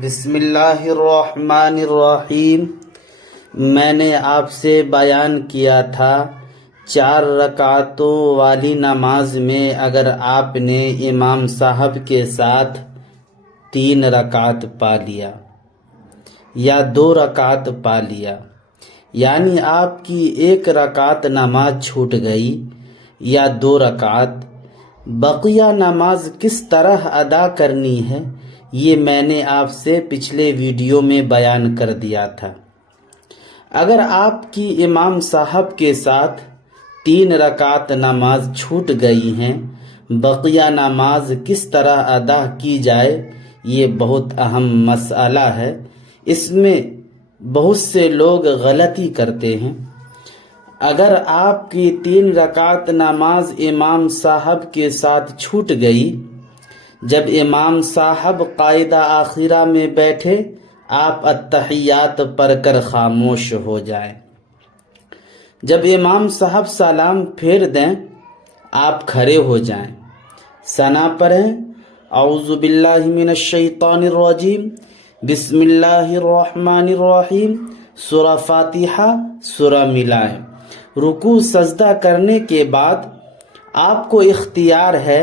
بسم اللہ الرحمن الرحیم۔ میں نے آپ سے بیان کیا تھا 4 رکعتوں والی نماز میں اگر آپ نے امام صاحب کے ساتھ 3 رکعت پا لیا یا 2 رکعت پا لیا، یعنی آپ کی 1 رکعت نماز چھوٹ گئی یا 2 رکعت، بقیہ نماز کس طرح ادا کرنی ہے یہ میں نے آپ سے پچھلے ویڈیو میں بیان کر دیا تھا۔ اگر آپ کی امام صاحب کے ساتھ 3 رکعت نماز چھوٹ گئی ہیں، بقیہ نماز کس طرح ادا کی جائے یہ بہت اہم مسئلہ ہے۔ اس میں بہت سے لوگ غلطی کرتے ہیں۔ اگر آپ کی 3 رکعت نماز امام صاحب کے ساتھ چھوٹ گئی، جب امام صاحب قاعدہ آخرہ میں بیٹھے آپ التحیات پڑھ کر خاموش ہو جائیں۔ جب امام صاحب سلام پھیر دیں آپ کھڑے ہو جائیں، ثنا پڑھیں، اعوذ باللہ من الشیطان الرجیم، بسم اللہ الرحمن الرحیم، سورہ فاتحہ، سورہ ملائیں۔ رکوع سجدہ کرنے کے بعد آپ کو اختیار ہے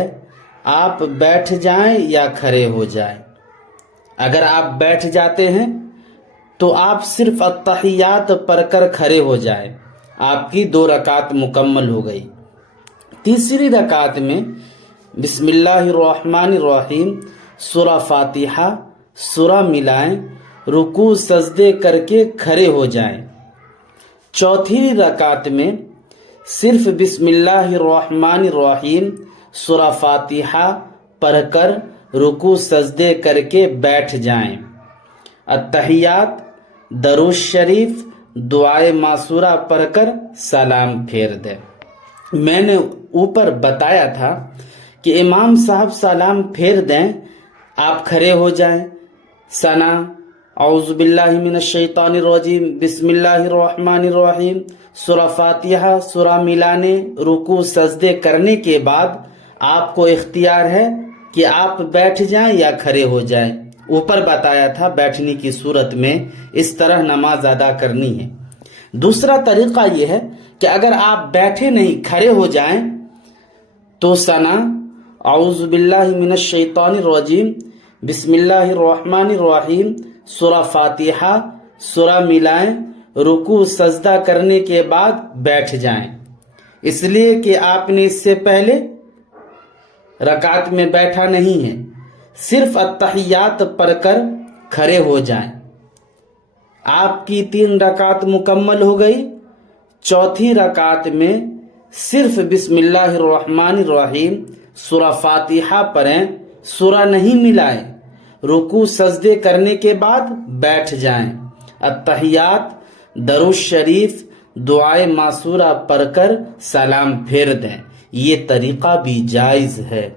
آپ بیٹھ جائیں یا کھڑے ہو جائیں۔ اگر آپ بیٹھ جاتے ہیں تو آپ صرف التحیات پڑھ کر کھڑے ہو جائیں، آپ کی 2 رکعت مکمل ہو گئی۔ تیسری رکعت میں بسم اللہ الرحمن الرحیم، سورہ فاتحہ، سورہ ملائیں، رکوع سجدے کر کے کھڑے ہو جائیں۔ چوتھی رکعت میں صرف بسم اللہ الرحمن الرحیم، سورہ فاتحہ پڑھ کر رکوع سجدے کر کے بیٹھ جائیں۔ التحیات، درود شریف، دعائے معصورہ پڑھ کر سلام پھیر دیں۔ میں نے اوپر بتایا تھا کہ امام صاحب سلام پھیر دیں آپ کھڑے ہو جائیں، ثنا، اعوذ باللہ من الشیطان الرجیم، بسم اللہ الرحمن الرحیم، سورہ فاتحہ، سورہ ملانے، رکوع سجدے کرنے کے بعد آپ کو اختیار ہے کہ آپ بیٹھ جائیں یا کھڑے ہو جائیں۔ اوپر بتایا تھا بیٹھنے کی صورت میں اس طرح نماز ادا کرنی ہے۔ دوسرا طریقہ یہ ہے کہ اگر آپ بیٹھے نہیں کھڑے ہو جائیں تو ثنا، اعوذ باللہ من الشیطان الرجیم، بسم اللہ الرحمن الرحیم، سورہ فاتحہ، سورہ ملائیں، رکوع سجدہ کرنے کے بعد بیٹھ جائیں، اس لیے کہ آپ نے اس سے پہلے رکعت میں بیٹھا نہیں ہے، صرف التحیات پڑھ کر کھڑے ہو جائیں۔ آپ کی 3 رکعت مکمل ہو گئی۔ چوتھی رکعت میں صرف بسم اللہ الرحمن الرحیم، سورہ فاتحہ پڑھیں، سورہ نہیں ملائیں، رکوع سجدے کرنے کے بعد بیٹھ جائیں۔ التحیات، درود شریف، دعائے معصورہ پڑھ کر سلام پھیر دیں۔ یہ طریقہ بھی جائز ہے۔